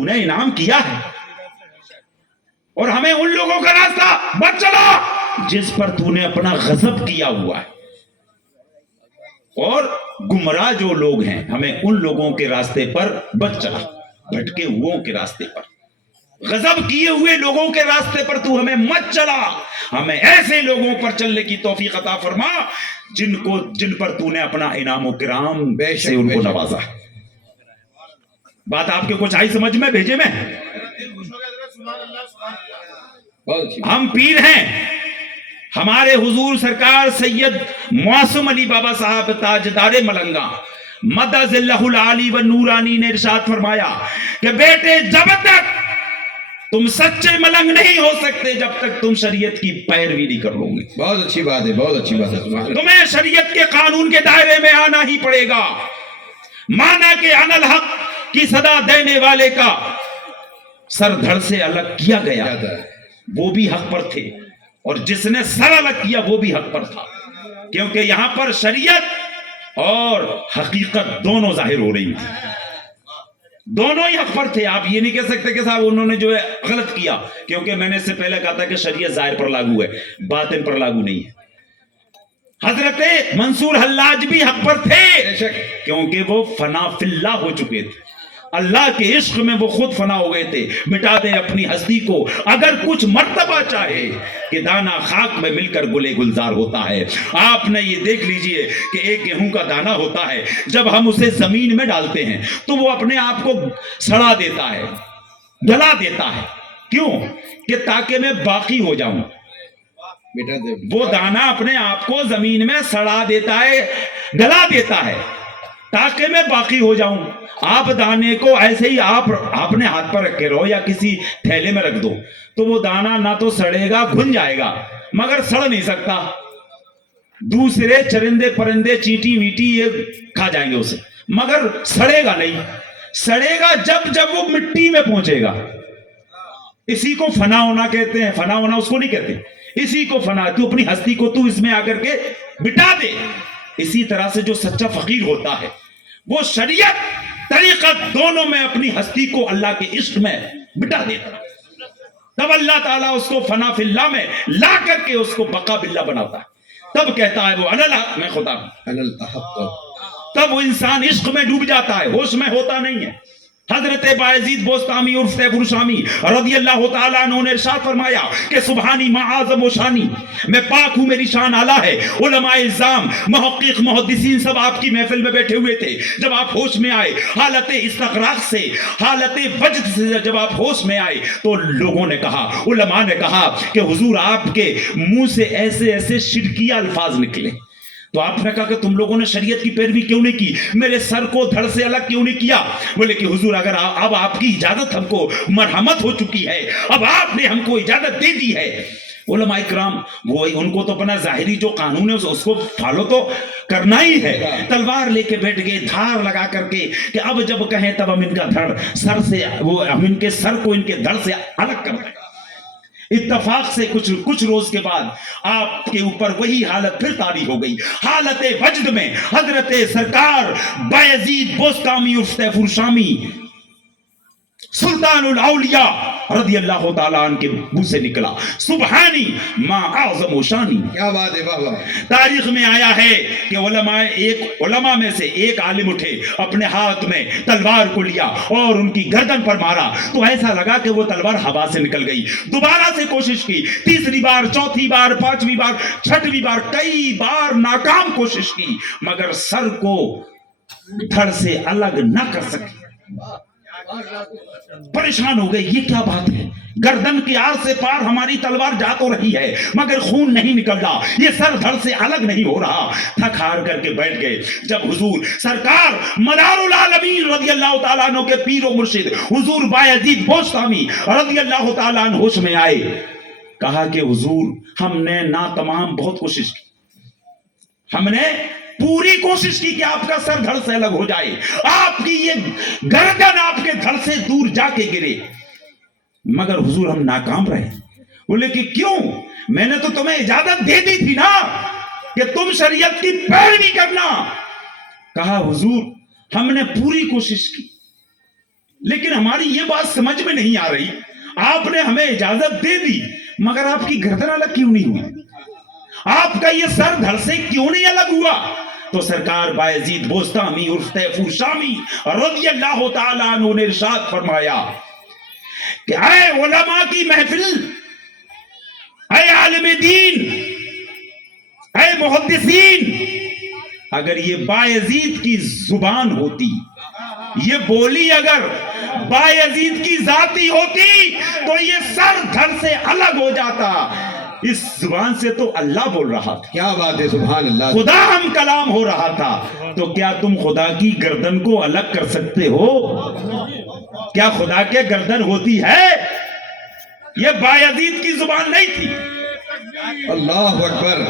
تو نے انعام کیا ہے اور ہمیں ان لوگوں کا راستہ مت چلا جس پر تو نے اپنا غضب کیا ہوا ہے. اور گمراہ جو لوگ ہیں ہمیں ان لوگوں کے راستے پر مت چلا, بھٹکے ہوئوں کے راستے پر, غضب کیے ہوئے لوگوں کے راستے پر تو ہمیں مت چلا. ہمیں ایسے لوگوں پر چلنے کی توفیق عطا فرما جن پر تو نے اپنا انعام و کرام سے ان کو نوازا. بات آپ کے کچھ آئی سمجھ میں, بھیجے میں؟ ہم پیر ہیں, ہمارے حضور سرکار سید معصوم علی بابا صاحب تاجدار ملنگا مدد اللہ العالی و نورانی نے ارشاد فرمایا کہ بیٹے جب تک تم سچے ملنگ نہیں ہو سکتے جب تک تم شریعت کی پیروی نہیں کر لو گے. بہت اچھی بات ہے, بہت اچھی بات ہے. تمہیں شریعت کے قانون کے دائرے میں آنا ہی پڑے گا. مانا کہ ان الحق کی صدا دینے والے کا سر دھڑ سے الگ کیا گیا, وہ بھی حق پر تھے, اور جس نے سر الگ کیا وہ بھی حق پر تھا, کیونکہ یہاں پر شریعت اور حقیقت دونوں ظاہر ہو رہی تھی, دونوں ہی حق پر تھے. آپ یہ نہیں کہہ سکتے کہ صاحب انہوں نے جو ہے غلط کیا, کیونکہ میں نے اس سے پہلے کہا تھا کہ شریعت ظاہر پر لاگو ہے, باطن پر لاگو نہیں ہے. حضرت منصور حلاج بھی حق پر تھے کیونکہ وہ فنا فی اللہ ہو چکے تھے, اللہ کے عشق میں وہ خود فنا ہو گئے تھے. مٹا دے اپنی ہستی کو اگر کچھ مرتبہ چاہے کہ دانا خاک میں مل کر گلے گلزار ہوتا ہے. آپ نے یہ دیکھ لیجئے کہ ایک گیہوں کا دانا ہوتا ہے, جب ہم اسے زمین میں ڈالتے ہیں تو وہ اپنے آپ کو سڑا دیتا ہے, گلا دیتا ہے. کیوں؟ کہ تاکہ میں باقی ہو جاؤں. وہ دانا اپنے آپ کو زمین میں سڑا دیتا ہے, گلا دیتا ہے تاکہ میں باقی ہو جاؤں. آپ دانے کو ایسے ہی آپ نے ہاتھ پر رکھے رہو یا کسی تھیلے میں رکھ دو تو وہ دانا نہ تو سڑے گا, گھن جائے گا, مگر سڑ نہیں سکتا. دوسرے چرندے پرندے چیٹی ویٹی یہ کھا جائیں گے اسے, مگر سڑے گا نہیں. سڑے گا جب وہ مٹی میں پہنچے گا. اسی کو فنا ہونا کہتے ہیں. فنا ہونا اس کو نہیں کہتے, اسی کو فنا. تو اپنی ہستی کو تو اس میں آ کر کے بٹا دے. اسی طرح سے جو سچا فقیر ہوتا ہے وہ شریعت طریقت دونوں میں اپنی ہستی کو اللہ کے عشق میں بٹا دیتا, تب اللہ تعالیٰ اس کو فنا فی اللہ میں لا کر کے اس کو بقا باللہ بناتا ہے. تب کہتا ہے وہ انا الحق, میں خدا ہوں. تب وہ انسان عشق میں ڈوب جاتا ہے, ہوش میں ہوتا نہیں ہے. حضرت بایزید بوستامی عرف تیمور شامی رضی اللہ تعالیٰ عنہ نے ارشاد فرمایا کہ سبحانی معاذم و شانی, میں پاک ہوں, میری شان اعلیٰ ہے. علماء اعظام, محقق, محدثین سب آپ کی محفل میں بیٹھے ہوئے تھے. جب آپ ہوش میں آئے, حالت استغراق سے, حالت وجد سے جب آپ ہوش میں آئے تو لوگوں نے کہا, علماء نے کہا کہ حضور آپ کے منہ سے ایسے ایسے شرکیہ الفاظ نکلے. تو آپ نے کہا کہ تم لوگوں نے شریعت کی پیروی کیوں نہیں کی, میرے سر کو دھڑ سے الگ کیوں نہیں کیا؟ بولے کہ حضور اگر اب آپ کی اجازت, ہم کو مرحمت ہو چکی ہے, اب آپ نے ہم کو اجازت دے دی ہے. علماء اکرام وہ ان کو تو اپنا ظاہری جو قانون ہے اس کو فالو تو کرنا ہی ہے. تلوار لے کے بیٹھ گئے, دھار لگا کر کے کہ اب جب کہیں تب ہم ان کا دھڑ سر سے, وہ ہم ان کے سر کو ان کے دھڑ سے الگ کر دیں. اتفاق سے کچھ روز کے بعد آپ کے اوپر وہی حالت پھر طاری ہو گئی. حالت وجد میں حضرت سرکار بایزید بوستامی عرف تیمور شامی سلطان الاولیاء رضی اللہ تعالیٰ عنہ کے منہ سے نکلا سبحانی ما اعظم و شانی. کیا بات ہے, واہ واہ. تاریخ میں آیا ہے کہ علماء میں سے ایک عالم اٹھے, اپنے ہاتھ میں تلوار کو لیا اور ان کی گردن پر مارا تو ایسا لگا کہ وہ تلوار ہوا سے نکل گئی. دوبارہ سے کوشش کی, تیسری بار, چوتھی بار, پانچویں بار, چھٹویں بار, کئی بار ناکام کوشش کی, مگر سر کو دھڑ سے الگ نہ کر سکی. پریشان ہو گئے, یہ کیا بات ہے, گردن کی آر سے پار ہماری تلوار جا تو رہی ہے مگر خون نہیں نکل رہا, یہ سر دھڑ سے الگ نہیں ہو رہا. تھک ہار کر کے بیٹھ گئے. جب حضور سرکار مدار العالمین رضی اللہ تعالیٰ عنہ کے پیر و مرشد حضور بایزید بوستامی رضی اللہ تعالیٰ عنہ ہوش میں آئے, کہا کہ حضور ہم نے تمام بہت کوشش کی, ہم نے پوری کوشش کی کہ آپ کا سر دھڑ سے الگ ہو جائے, آپ کی یہ گردن آپ کے دھڑ سے دور جا کے گرے, مگر حضور ہم ناکام رہے. بولے کہ کیوں؟ میں نے تو تمہیں اجازت دے دی تھی نا کہ تم شریعت کی پیروی کرنا. کہا حضور ہم نے پوری کوشش کی, لیکن ہماری یہ بات سمجھ میں نہیں آ رہی، آپ نے ہمیں اجازت دے دی مگر آپ کی گردن الگ کیوں نہیں ہوئی؟ آپ کا یہ سر دھڑ سے کیوں نہیں الگ ہوا؟ تو سرکار بایزید بوستامی عرف تیفور شامی رضی اللہ تعالیٰ عنہ نے ارشاد فرمایا کہ اے علماء کی محفل، اے عالم دین، اے محدثین، اگر یہ بایزید کی زبان ہوتی، یہ بولی اگر بایزید کی ذاتی ہوتی تو یہ سر دھڑ سے الگ ہو جاتا۔ اس زبان سے تو اللہ بول رہا تھا، کیا بات ہے، سبحان اللہ، خدا ہم کلام ہو رہا تھا، تو کیا تم خدا کی گردن کو الگ کر سکتے ہو؟ کیا خدا کے گردن ہوتی ہے؟ یہ بایزید کی زبان نہیں تھی۔ اللہ اکبر۔